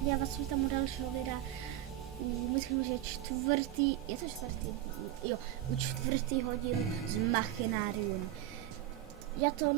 Já vás vítám u dalšího videa. Myslím, že je to čtvrtý? Jo, u čtvrtý hodinu z Machinarium. Já to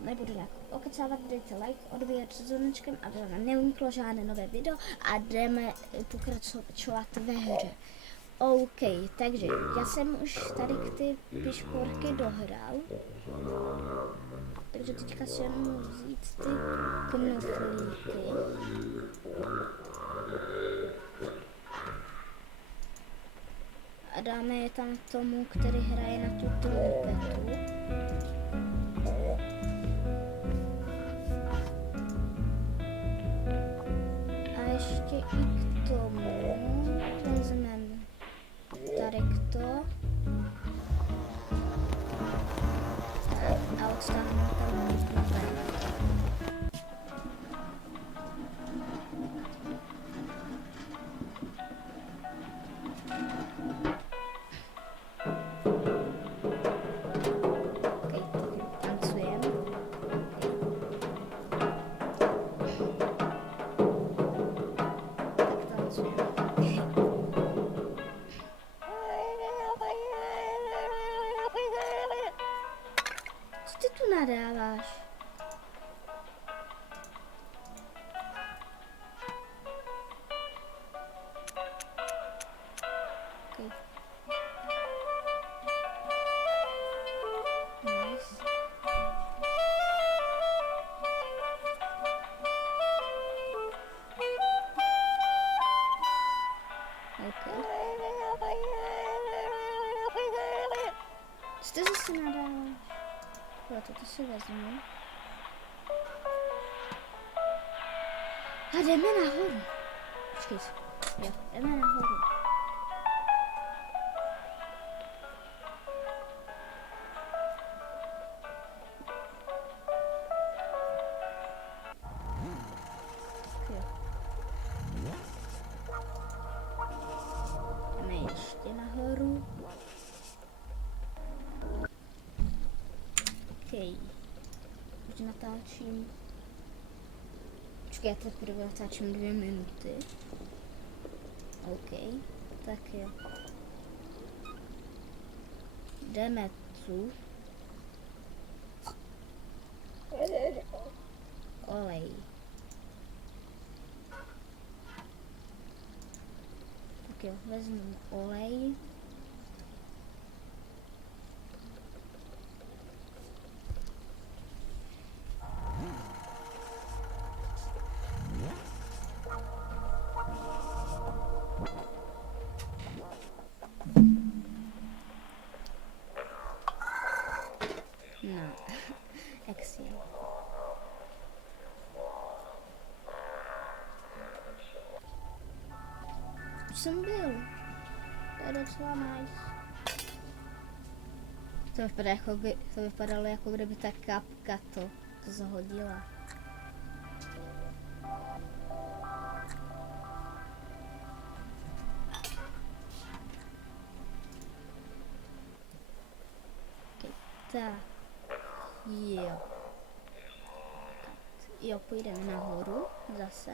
nebudu nějak okecávat, dejte like, odbíjet s zvonečkem, aby vám neuniklo žádné nové video a jdeme pokračovat ve hře. OK, takže já jsem už tady ty pišporky dohrál. Takže teďka si jenom vzít ty knoflíky. A dáme je tam tomu, který hraje na tu trompetu. A ještě i k tomu vezmeme tady to. A odstavíme tam mikrofon. Co ty tu nadáváš? Okay. Nice. Okay. Co ty zase nadáváš? Jo, toto si vezmu. A jdeme nahoru. Počkej si. Jo, jdeme nahoru. Jo. Jdeme ještě nahoru. OK. Už natáčím. Počkej, já teprve natáčím 2 minuty. OK, tak jo. Jdeme tu. Olej. Tak jo, vezmu olej. No, jak si je. Už jsem byl. To je docela nice. To vypadalo jako kdyby ta kapka to zahodila. Okay, tak. Jo. Jo, půjdeme nahoru zase.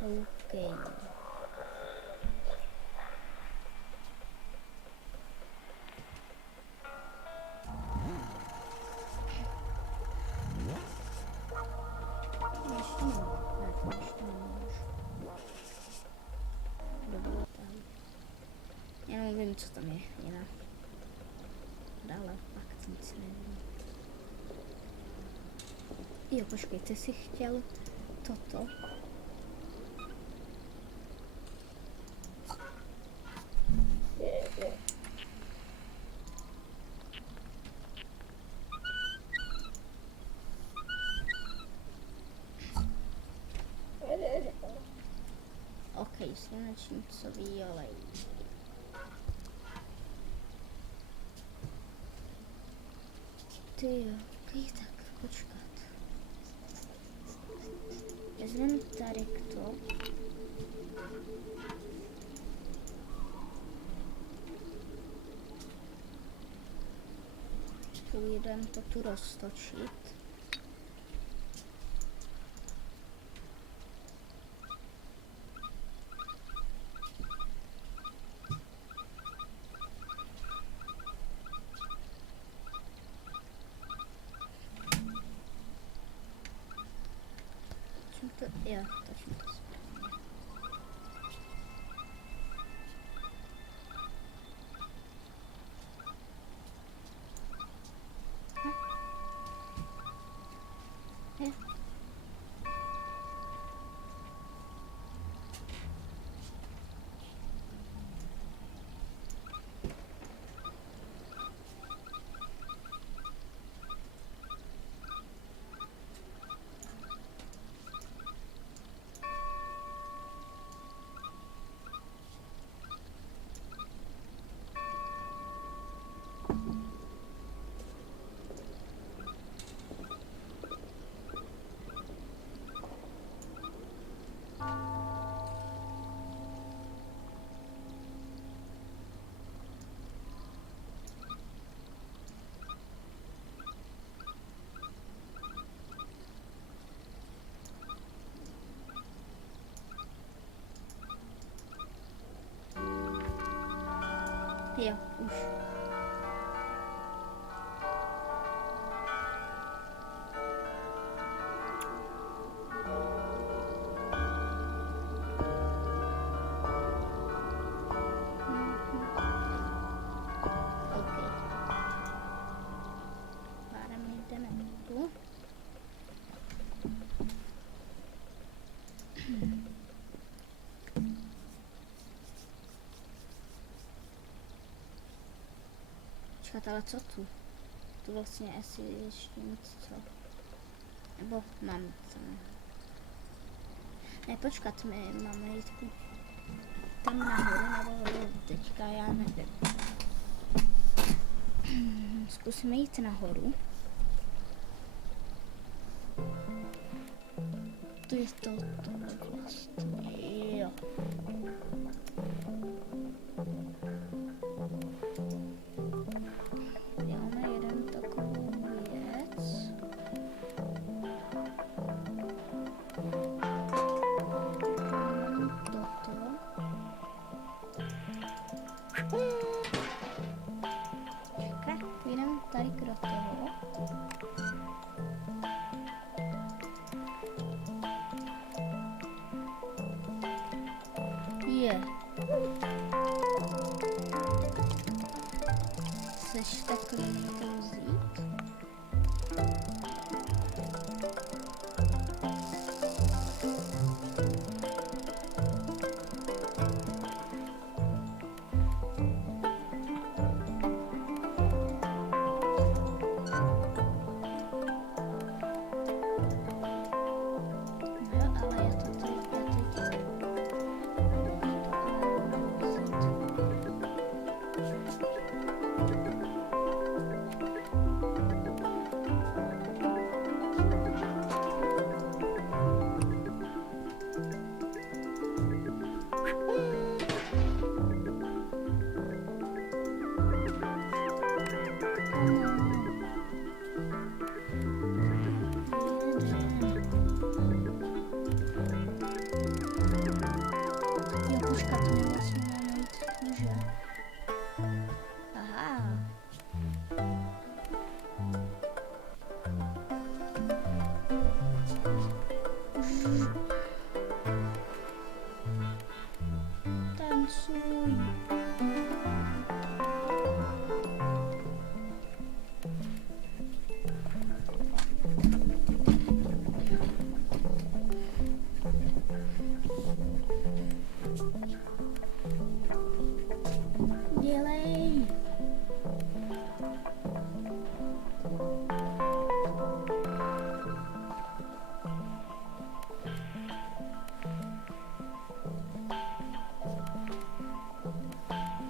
OK. Já nevím, co tam je jinak. Dále pak nic nevím. Jo, počkej, ty jsi chtěl toto. OK, slunečnicový olej. Tyjo, ok, tak počkat. Vezmeme tady to. Půjdeme to tu roztočit. Jo, točím to správně. Jo. Jo, už. Počkat, ale co tu? Tu vlastně asi ještě nic, co? Nebo mám co? Ne, počkat, my máme jít tam nahoru, nebo teďka, já nevím. Zkusíme jít nahoru. To je to vlastně, jo. Chceš takhle to vzít?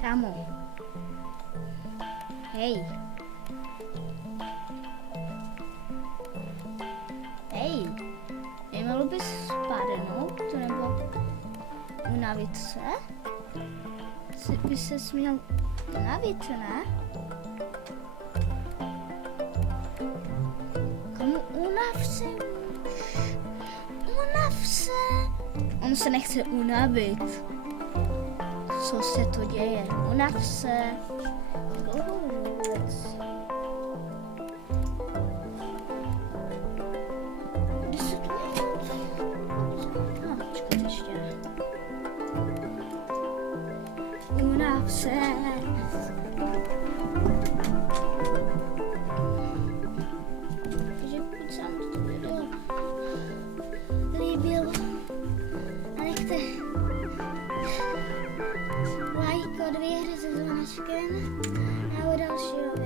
Kámo. Hej. Hej. Nemělo bys spadnout, nebo unavit se? By se směl unavit, ne? Kámo, unav se už. Unav se. On se nechce unavit. Co se to děje? Unav se. Dlouho vůbec. unav se. Takže pokud se vám toto video líbilo, a nechte like od výhry se zvonečkem a u dalšího